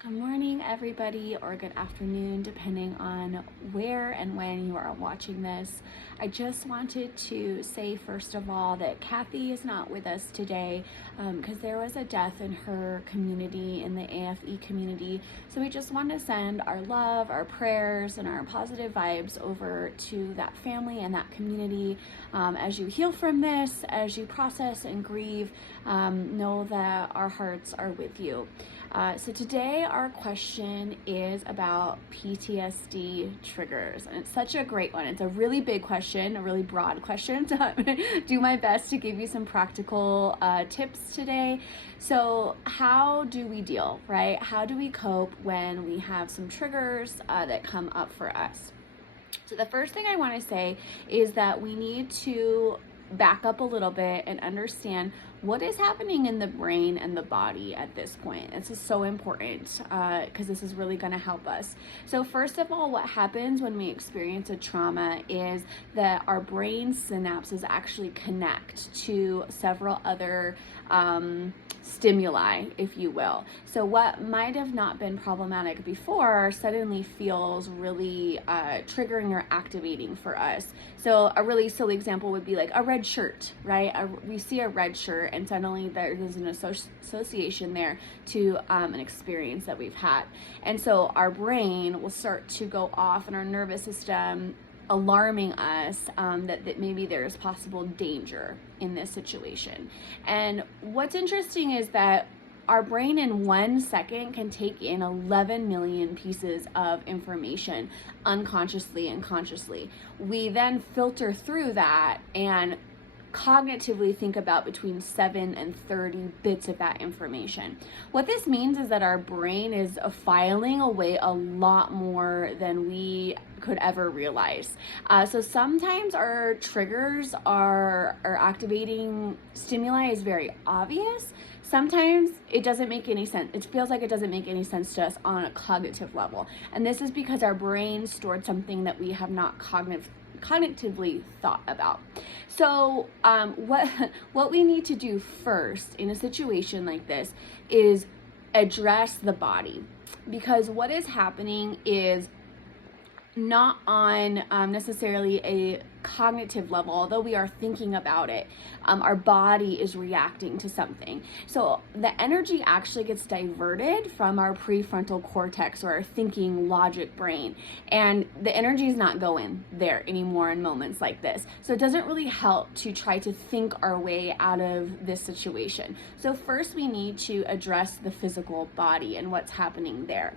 Good morning, everybody, or good afternoon, depending on where and when you are watching this. I just wanted to say, first of all, that Kathy is not with us today because there was a death in her community, in the AFE community. So we just want to send our love, our prayers, and our positive vibes over to that family and that community. As you heal from this, as you process and grieve, know that our hearts are with you. So today our question is about PTSD triggers, and it's such a great one. It's a really big question, a really broad question, so I'm going to do my best to give you some practical tips today. So how do we deal, right? How do we cope when we have some triggers that come up for us? So the first thing I want to say is that we need to back up a little bit and understand what is happening in the brain and the body at this point. This is so important because this is really going to help us. So first of all, what happens when we experience a trauma is that our brain synapses actually connect to several other stimuli, if you will. So what might have not been problematic before suddenly feels really triggering or activating for us. So a really silly example would be like a red shirt, right? We see a red shirt and suddenly there's an association there to an experience that we've had. And so our brain will start to go off in our nervous system, alarming us that maybe there is possible danger in this situation. And what's interesting is that our brain in 1 second can take in 11 million pieces of information unconsciously and consciously. We then filter through that and cognitively think about between 7 and 30 bits of that information. What this means is that our brain is filing away a lot more than we could ever realize. So sometimes our triggers are activating stimuli is very obvious. Sometimes it doesn't make any sense. It feels like it doesn't make any sense to us on a cognitive level. And this is because our brain stored something that we have not cognitively thought about. So what we need to do first in a situation like this is address the body, because what is happening is not on necessarily a cognitive level, although we are thinking about it. Our body is reacting to something. So the energy actually gets diverted from our prefrontal cortex, or our thinking logic brain, and the energy is not going there anymore in moments like this. So it doesn't really help to try to think our way out of this situation. So first we need to address the physical body and what's happening there.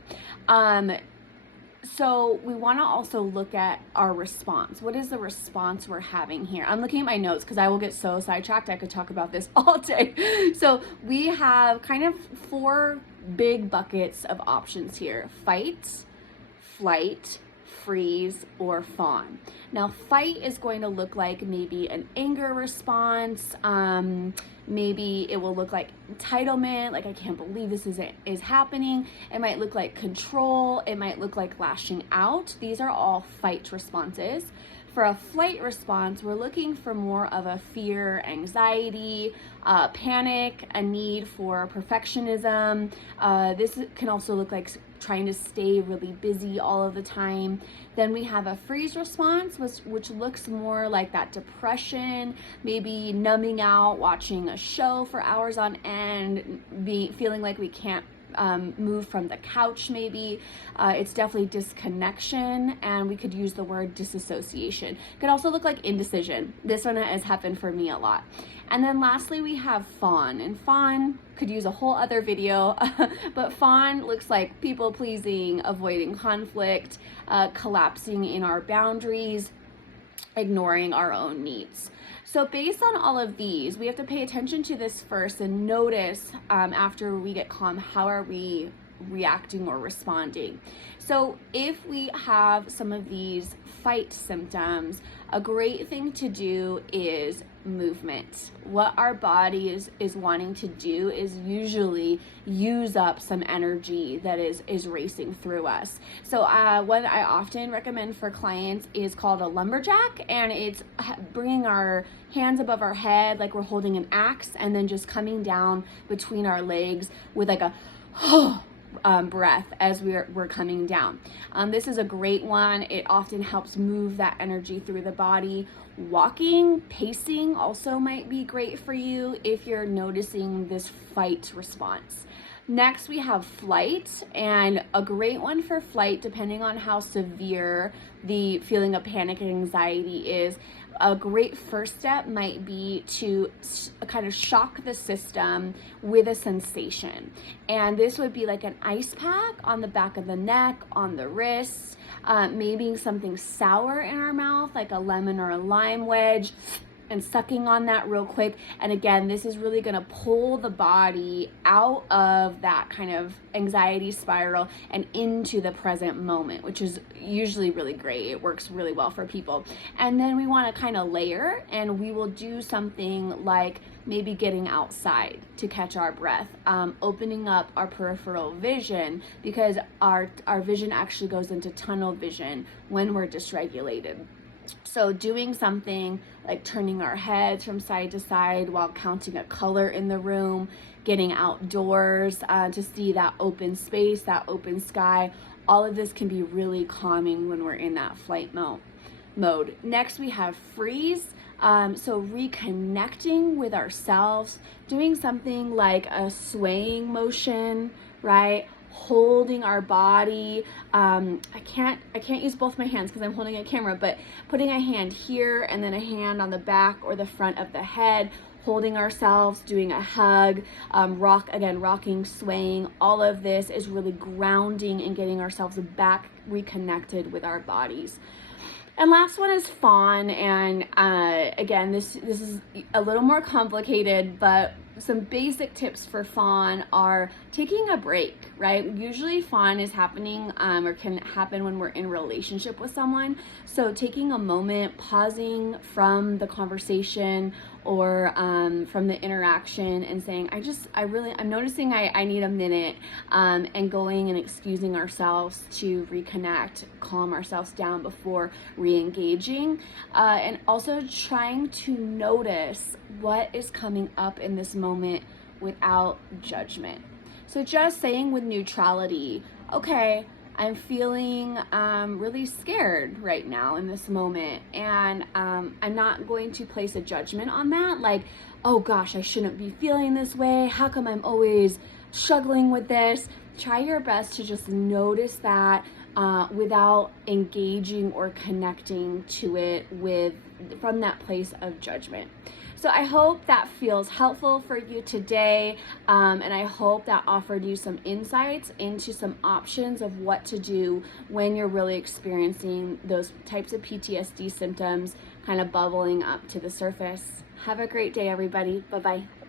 So we want to also look at our response. What is the response we're having here? I'm looking at my notes because I will get so sidetracked. I could talk about this all day. So we have kind of 4 big buckets of options here: fight, flight, freeze, or fawn. Now, fight is going to look like maybe an anger response. Maybe it will look like entitlement, like I can't believe this is happening. It might look like control. It might look like lashing out. These are all fight responses. For a flight response, we're looking for more of a fear, anxiety, panic, a need for perfectionism. This can also look like trying to stay really busy all of the time. Then we have a freeze response, which looks more like that depression, maybe numbing out, watching a show for hours on end, feeling like we can't move from the couch maybe. It's definitely disconnection, and we could use the word disassociation. It could also look like indecision. This one has happened for me a lot. And then lastly, we have fawn, and fawn could use a whole other video, but fawn looks like people pleasing, avoiding conflict, collapsing in our boundaries, ignoring our own needs. So based on all of these, we have to pay attention to this first and notice after we get calm, how are we reacting or responding. So if we have some of these fight symptoms, a great thing to do is movement. What our body is wanting to do is usually use up some energy that is racing through us. So what I often recommend for clients is called a lumberjack, and it's bringing our hands above our head like we're holding an axe, and then just coming down between our legs with like a breath as we're coming down. This is a great one. It often helps move that energy through the body. Walking, pacing also might be great for you if you're noticing this fight response. Next, we have flight, and a great one for flight, depending on how severe the feeling of panic and anxiety is. A great first step might be to kind of shock the system with a sensation. And this would be like an ice pack on the back of the neck, on the wrists, maybe something sour in our mouth, like a lemon or a lime wedge, and sucking on that real quick. And again, this is really gonna pull the body out of that kind of anxiety spiral and into the present moment, which is usually really great. It works really well for people. And then we wanna kind of layer, and we will do something like maybe getting outside to catch our breath, opening up our peripheral vision, because our vision actually goes into tunnel vision when we're dysregulated. So doing something like turning our heads from side to side while counting a color in the room, getting outdoors to see that open space, that open sky, all of this can be really calming when we're in that flight mode. Next, we have freeze. So reconnecting with ourselves, doing something like a swaying motion, right? Holding our body. I can't use both my hands because I'm holding a camera, but putting a hand here and then a hand on the back or the front of the head, holding ourselves, doing a hug, rocking, swaying. All of this is really grounding and getting ourselves back reconnected with our bodies. And last one is fawn, and again, this is a little more complicated, but some basic tips for fawn are taking a break, right? Usually fawn is happening or can happen when we're in relationship with someone. So taking a moment, pausing from the conversation or from the interaction and saying, I'm noticing I need a minute, and going and excusing ourselves to reconnect, calm ourselves down before re-engaging, and also trying to notice what is coming up in this moment without judgment. So just saying with neutrality, okay, I'm feeling really scared right now in this moment, and I'm not going to place a judgment on that, like, oh gosh, I shouldn't be feeling this way, how come I'm always struggling with this? Try your best to just notice that without engaging or connecting to it from that place of judgment. So I hope that feels helpful for you today, and I hope that offered you some insights into some options of what to do when you're really experiencing those types of PTSD symptoms kind of bubbling up to the surface. Have a great day, everybody. Bye-bye.